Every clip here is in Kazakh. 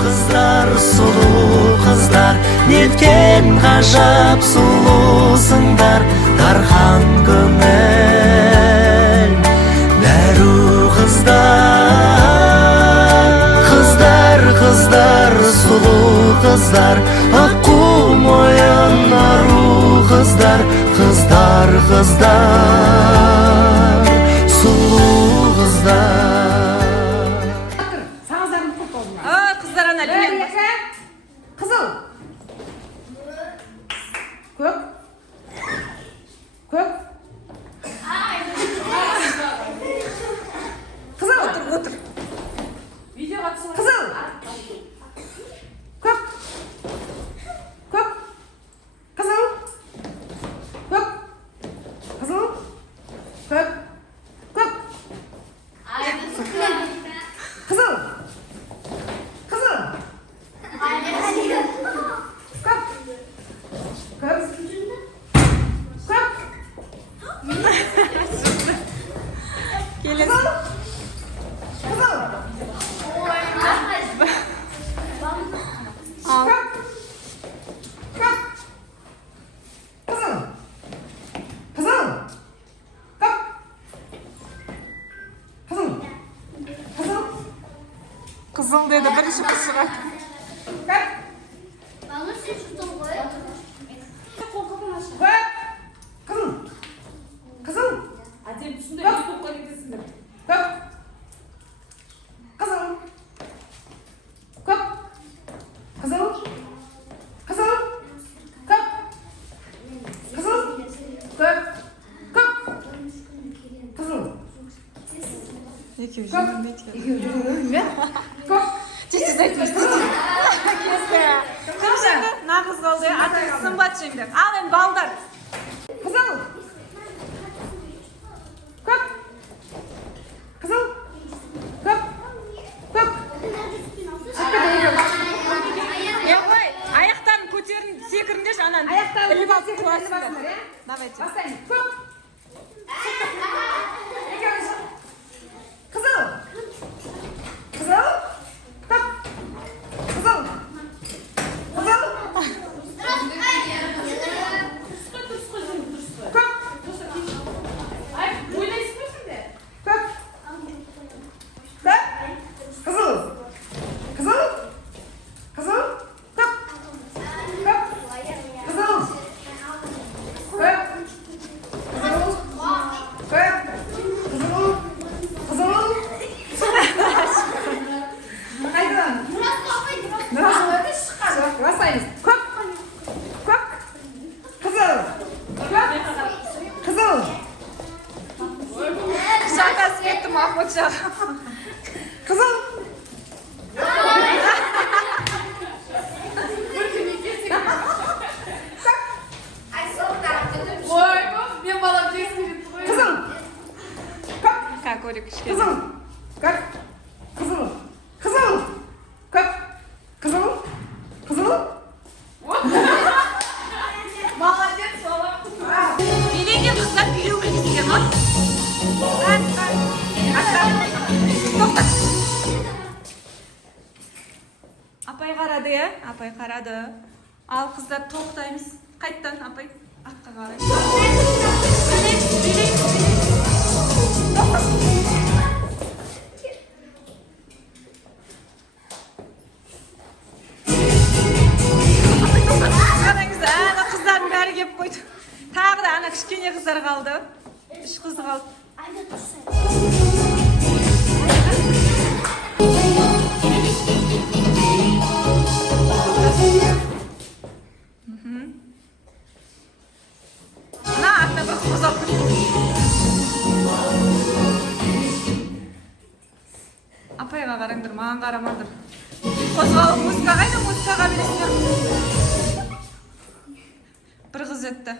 қыздар, сұлу қыздар, неткен ғажап сұлусыңдар, дархан көңіл дәру қыздар. Қыздар, қыздар, сұлу қыздар, аққу мойын ару қыздар, қыздар, қыздар, сұлу қыздар. Қызыл, көк, көк, қызыл, отыр. Қызыл, көк, көк, қызыл, көк, қызыл, көк, көк, қызыл, қызыл. Қызыл деді, бірінші қыз шығады. Екеуі жүрмейді екен. Жетсіз айтыңызды. Кім жеңді? Нағыз болды. Атыңыз сымбат жеңді. Ал енді балдар. Қызыл, көк, қызыл, көк, көк. Ой, аяқтарын көтерін, секіріңдер жанан. Іліп алып қуасыңдар. Давайте. Бастаймыз. Көк. Қызыл, қызыл, көк, қызыл, қызыл, көк, көк, көк, қызыл, қызыл, қызыл, көк, көк, қызыл, көк, көк, қызыл, қайдан? Бастаймыз. Көк, көк, қызыл, көк, қызыл. Шақасы кетті Махмұт жағы. Қызыл. Қызыл. Көк. Как көрек ішкен. Қызыл. Көк. Қызыл. Қызыл. Көк. Қызыл. Қызыл. Молодец, бала. Билеген қыздар билеу білесіздер ма? Тоқтат. Апай қарады, е? Апай қарады. Ал қыздар тоқтаймыз. Қайттан, апай. Артқа қарай. Тоқтат. Қараңыз, ана қыздардың бәрі кеп қойды. Тағы да ана кішкене қыздар қалды. 3 қыз қалды. Ана артына бір қыз алып. Апайға қараңдар, маған қарамаңдар. Қозғалып музыка қайда, музыкаға бересіңдер. Бір қыз өтті.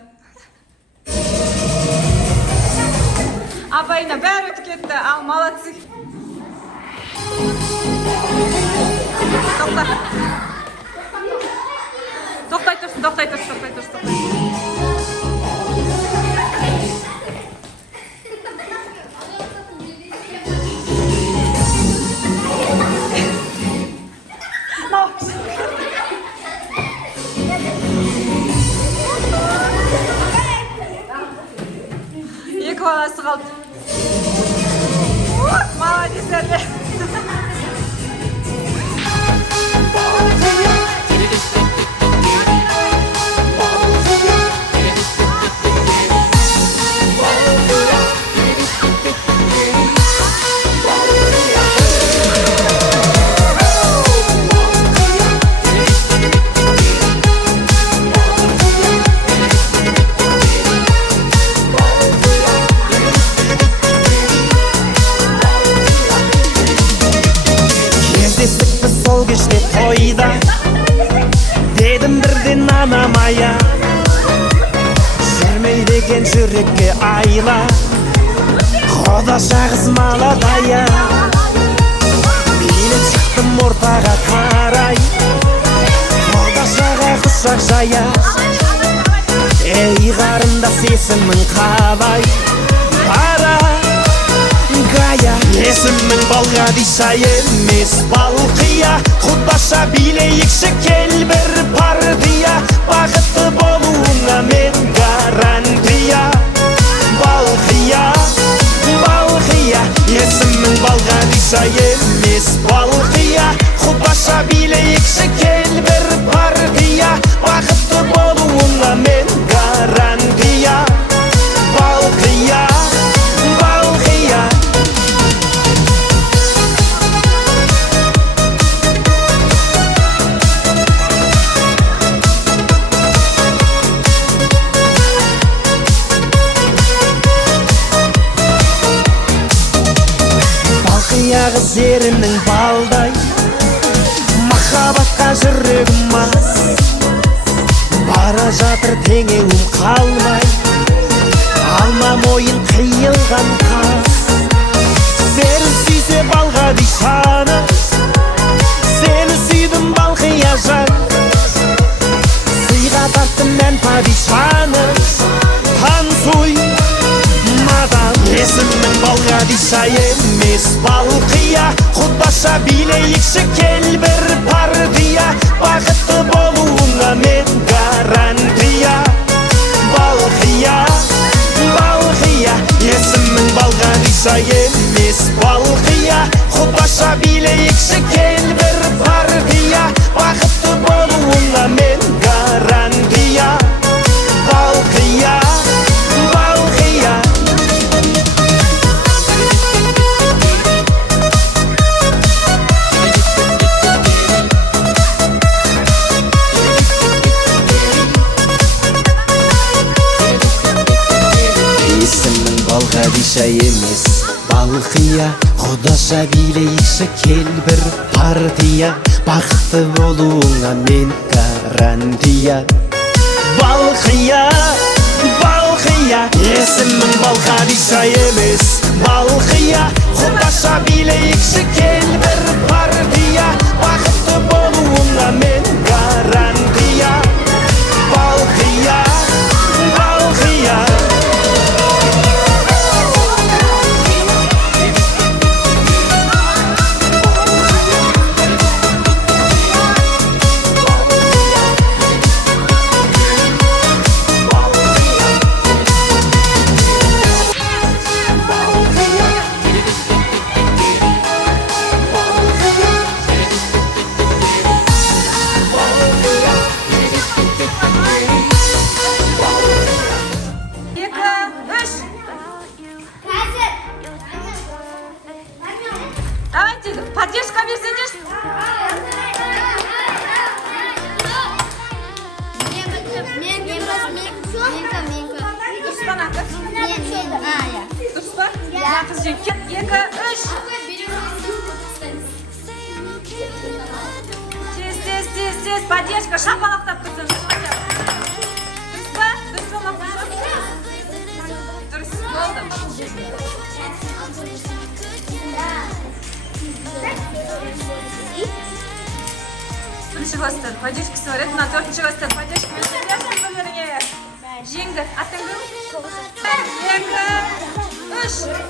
Апайына бәрі өтіп кетті. Ал, молодцы. Тоқта. Тоқтай тұрсын, тоқтай тұрсын, тоқтай тұрсын, тоқтай тұрсын. қалды. Молодецдер. Сол кеште тойда дедім бірден анамая, жүрмейді екен жүрекке айла, құдаша қыз малатая. Билеп шықтым ортаға қарай, құдашаға құшақ жая. Ей қарындас есімің қалай? Ара гая. Есімің Балғадиша емес Балқия, құдаша билейікші кел бір партия, бақытты болуыңа мен гарантия. Балқия, Балқия. Есімің Балғадиша емес Балқия, құдаша билейікші кел бір партия, бақытты болуыңа мен гарантия. Балқия, Балқия. Қыз ерінің балдай, махаббатқа жүрегім мас, бара жатыр теңеуім қалмай, алмам ойын қиылған қас. Сені сүйсе Балғадишаны, сені сүйдім Балқия жан, сыйға тарттым мен падишаны. Танцуй мадам. Есімің Балғадиша емес Балқия, құдаша билейікші кел бір партия, бақытты болуыңа мен гарантия. Балқия, Балқия. Есімің Балғадиша емес Балқия, құдаша билейікші кел бір партия, бақытты болуыңа мен гарантия. Балқия, Балқия. Балғадиша емес Балқия, құдаша билейікші кел бір партия, бақытты болуыңа мен гарантия. Балқия, Балқия. Есімің Балғадиша емес Балқия, құдаша билейікші кел бір партия, бақытты болуыңа мен гарантия. Балқия, Балқия. Поддержка берсеңдерші. Дұрыс па, Нақы? Дұрыс па? Нақыз жен. 2, 3. Тез. Поддержка. Шапалақтап тұрсың. Дұрыс па? Дұрыс па, Нақыз? Дұрыс. Болды. Бірінші класстан поддержкасы бар еді, мына 4-ші класстан поддержка берсеңдерші бөлеріңе. Жеңді. Аттың кім? 2, 3.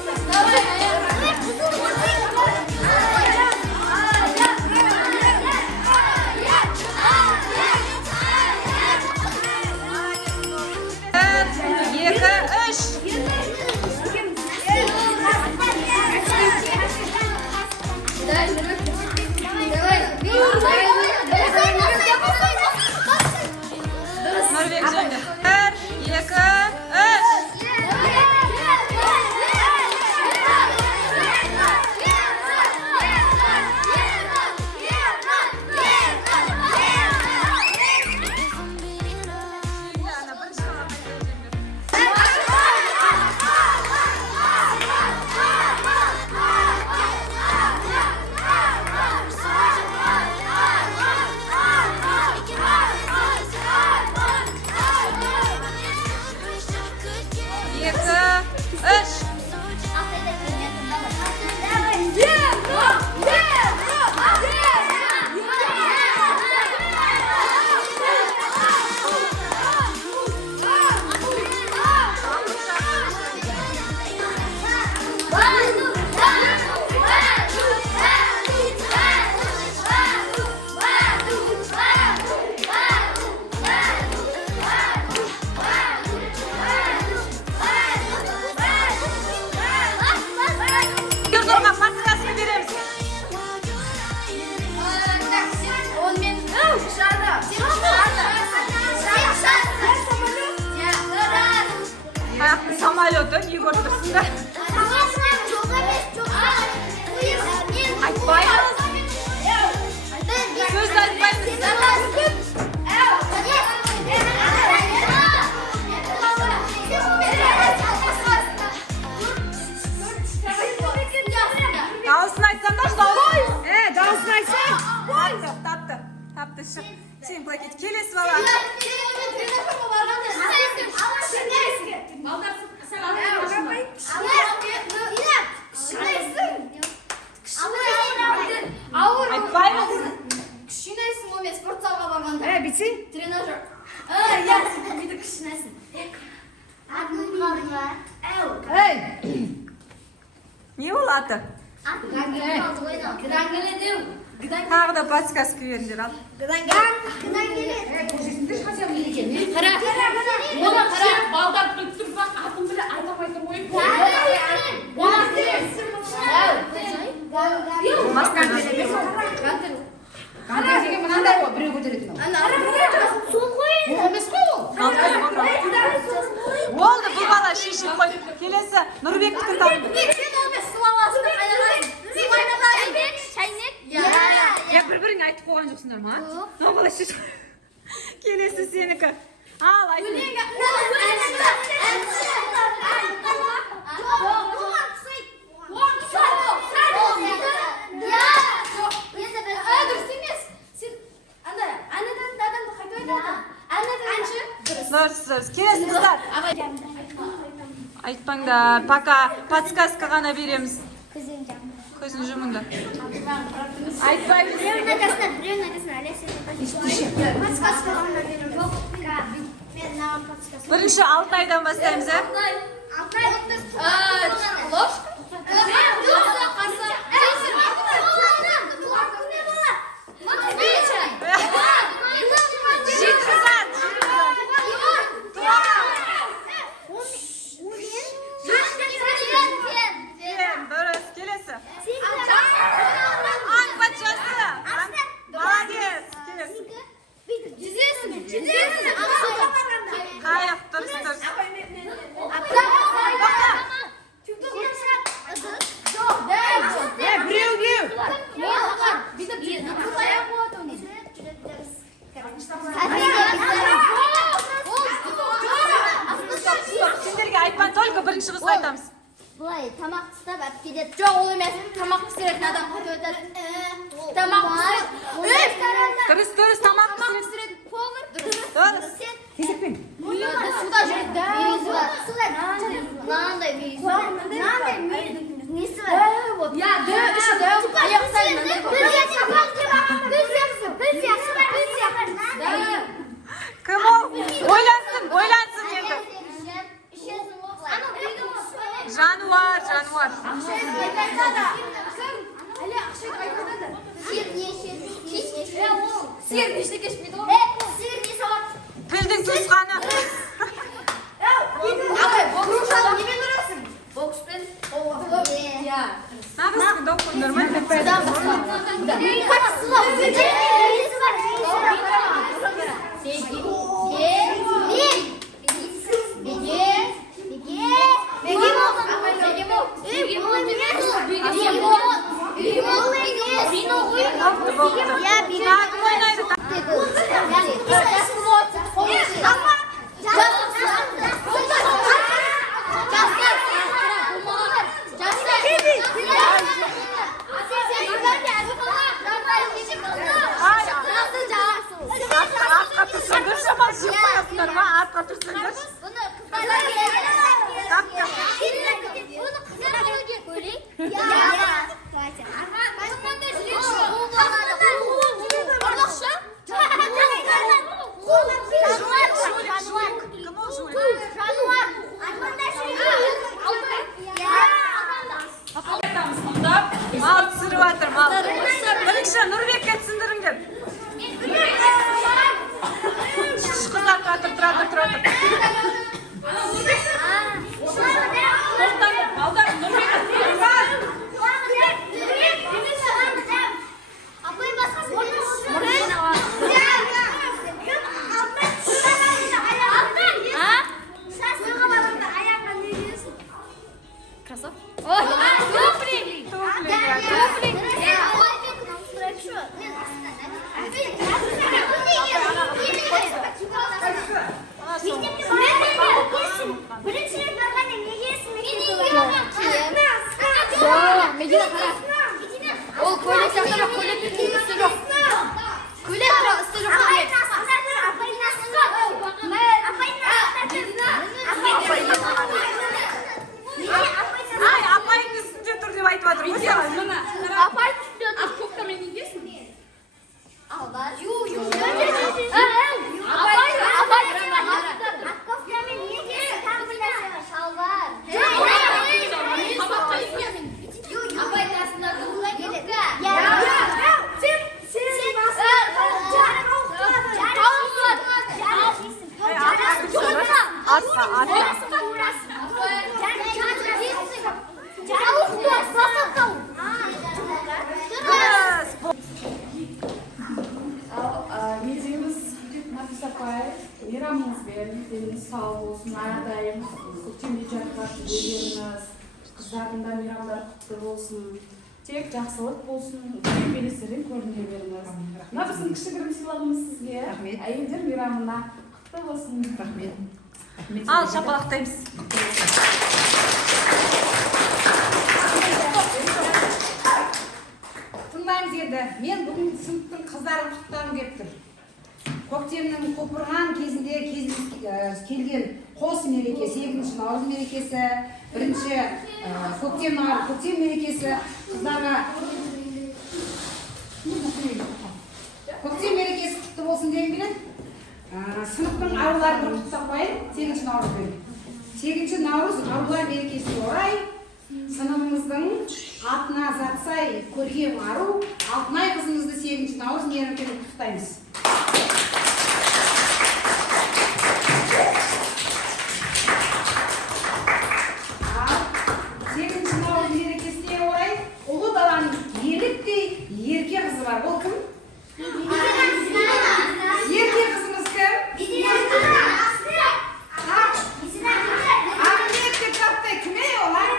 Нұрбек жеңді. 1, 2, 3. Самолеты Егор тұрсында. Айтпаймыз. Сөзді айтпаймыз. Дауысын айтсаңдар, дауысын айтсаң. Тапты шық. Сен плакет келесі бала. Айтпаймыз. Кішкенайсың ғой, мен спортзалға барғанда. Бітсің? Тренажер. Бүйтіп кішкенайсың. Не ол аты? Тағы да подсказка беріңдер ал. Балдар біліп тұрып бақ, атын біле айтамай тұр ойын. Қандай деген мынандай ғой, біреу көтеретін ол. Сол ғой. Емес қой ол. Болды, бұл бала шешіп қой. Келесі Нұрбектікін тап. Бір-біріңе айтып қойған жоқсыңдар ма? Мына бала шешіп. Келесі сенікі. Ал, айтып. Дұрыс. Келесі қыздар. Айтпаңдар, пока подсказка ғана береміз. Көзін жұмыңдар. Айтпаймыз. Бірінші Алтайдан бастаймыз, ә? Сендерге айтпан, только бірінші қызға айтамыз. Бұлай, тамақ тыстап әп келеді. Жоқ, ол емес. Тамақ пісіретін адам қате өтеді. Тамақ пісіретін. Дұрыс, тамақ пісіретін. Повар. Дұрыс. Тесікпен. Суда жүреді. Мүйізі бар. Мынандай мүйізі бар. Несі бар? Я, үші дөу. Аяқтайын. Кім ол? Ойлансын енді. Жануар. Сер нешті кешпейді ғой? Сер не сабақ? Пілдің туысқаны. Абай, боксшылар немен ұрасың? Бокспен? Нағызсың доқындар ма? Как сылап? Бірінші Нұрбекке түсіндіріңдер. Қыздар тұра тұр. Sağ olsun, aradayım. Көктемде жатқан үйлеріңіз, қыздардың да мейрамдары құтты болсын. Тек жақсылық болсын, белестерін көріне беріңіз. Мына біздің кішігірім сыйлығымыз сізге. Әйелдер мейрамына құтты болсын. Рахмет. Ал, шапалақтаймыз. Тыңдаймыз енді. Мен бүгін сыныптың қыздарын құттықтағым келіп тұр. Көктемнің құлпырған кезінде келген қос мереке, 8-ші наурыз мерекесі, 1-ші көктем мерекесі қыздарға көктем мерекесі құтты болсын деген келеді. Сыныптың аруларын құттықтап қояйын, 8-ші наурызбен. 8-ші наурыз арулар мерекесіне орай сыныбымыздың атына затсай көркем ару Алтынай қызымызды 8-ші наурыз мерекемен құттықтаймыз. Ол кім? Ерке қызымыз кім? Ағниет деп таптай кіме олар?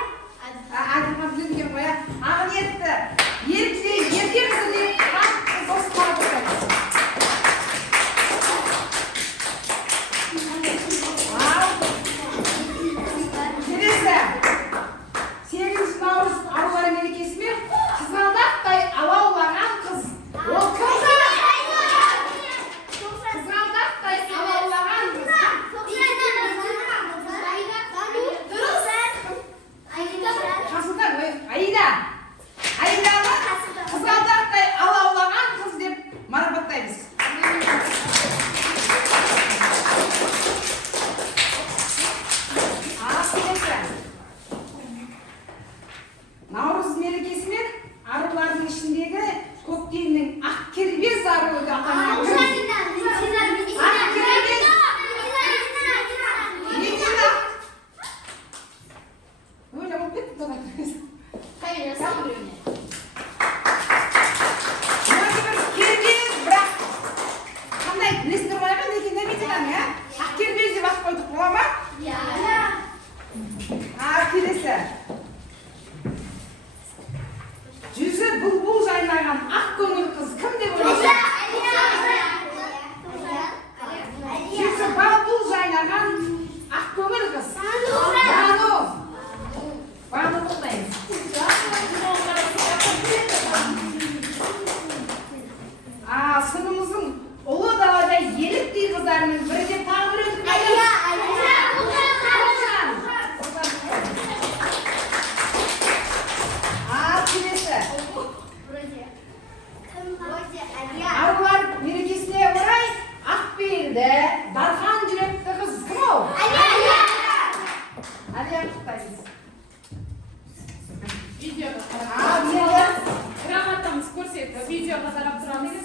Адылған білінген қоя. Ағниетті ерке қызы деп осы қарап отырады. Келесі 8-ші наурыз арулар мерекесімен қызғалдақтай алаулаған қыз. Ол кім? Қызғалдақтай алаулаған қыз. Қасында Аида. Аиданы қызғалдақтай алаулаған қыз деп марапаттаймыз. Наурыз мерекесімен арулардың ішіндегі көктемнің ақ кербез аруы да атанады. Ақ кербез. Öyle болып кетті тоқтатыңыз. Қай жасам біреуіне. Мына бір видеоға қарап тұрамыз.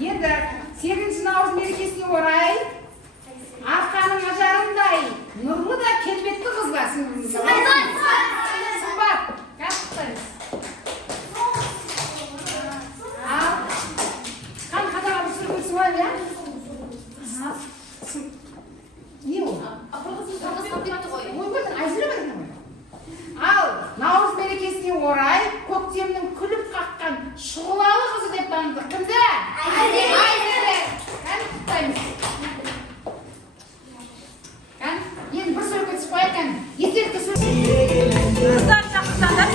Енді 8 наурыз мерекесіне орай арқаның ажарындай нұрлы да келбетті қыз бар сіңлімізде. Сымбат, қаттаймыз. Ал, қан қадаға бір сүрі көрсі бар, я? Не ол? Ал, наурыз мерекесіне орай көктемнің күліп қаққан шұғылалы қызы деп таныдық. Кімді? Айзере! Кән құттаймыз. Кән, енді бір сөз көтсіп қояйық кән. Ертекті сөз. Қыздар шақырсаңдар.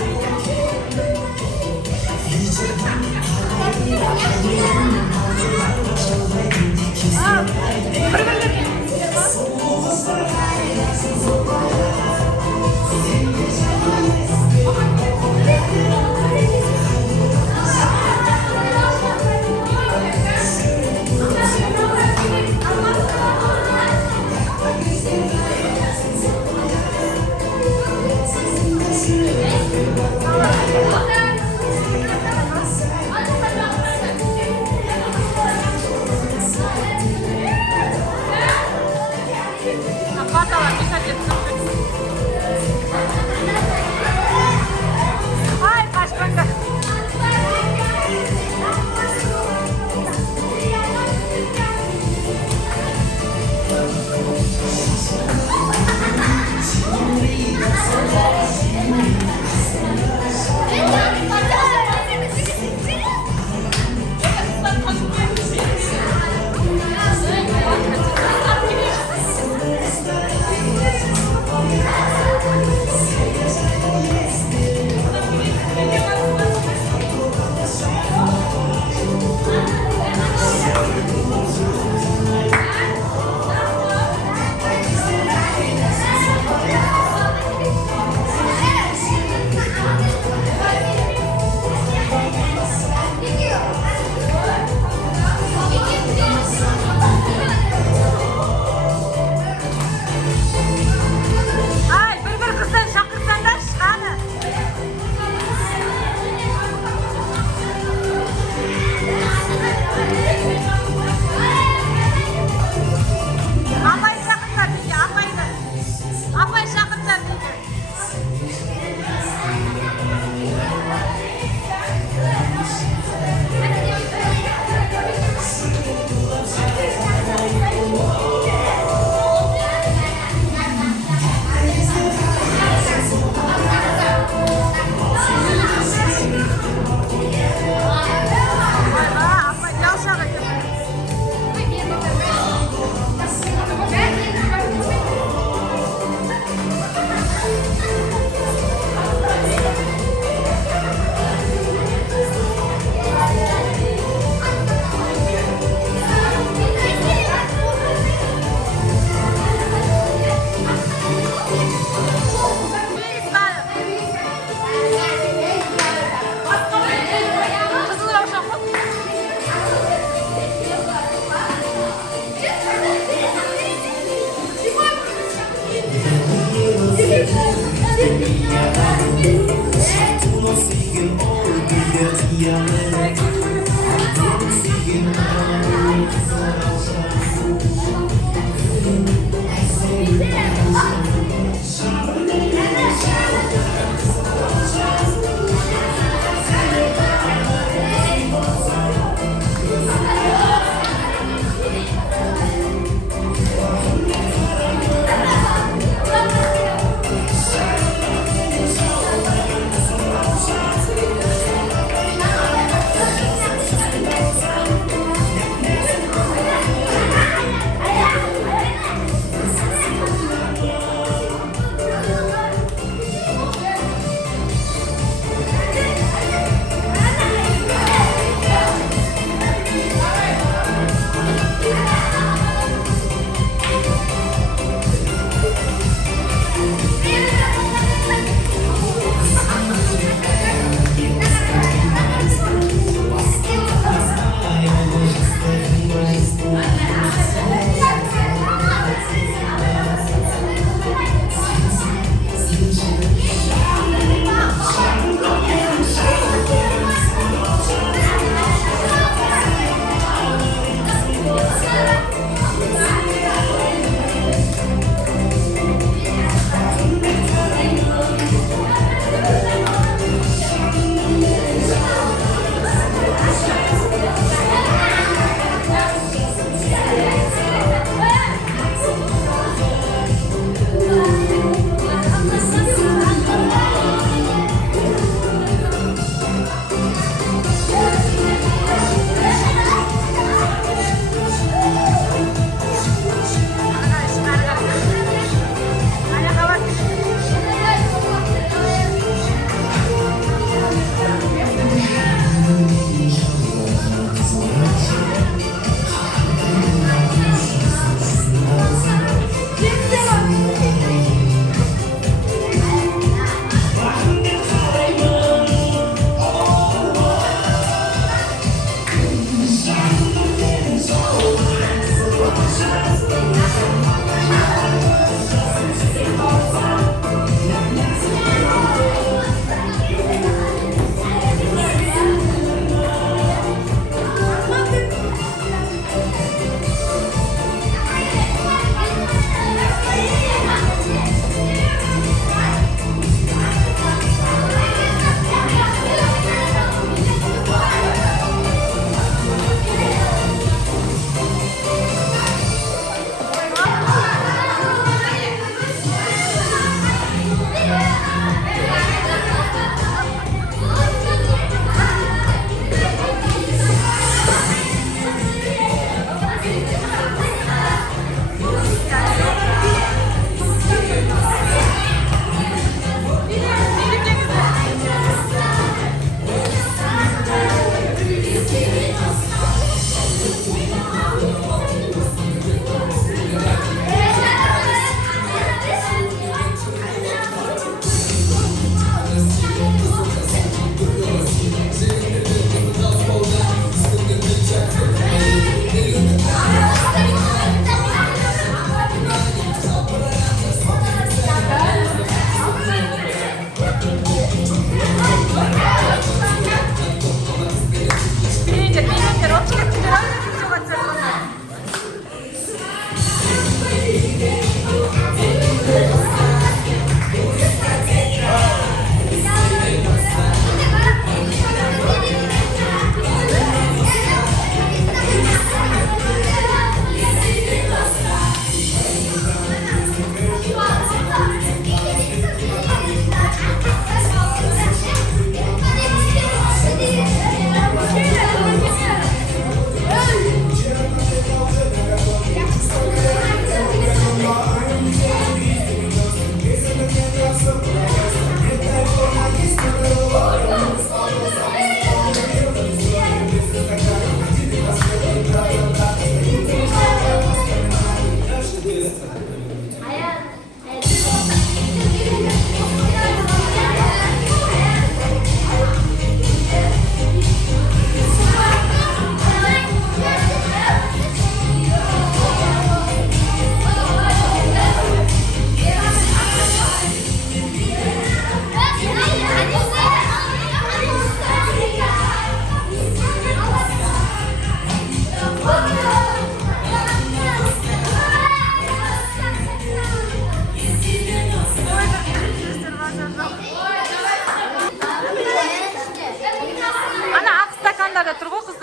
жатыр ғой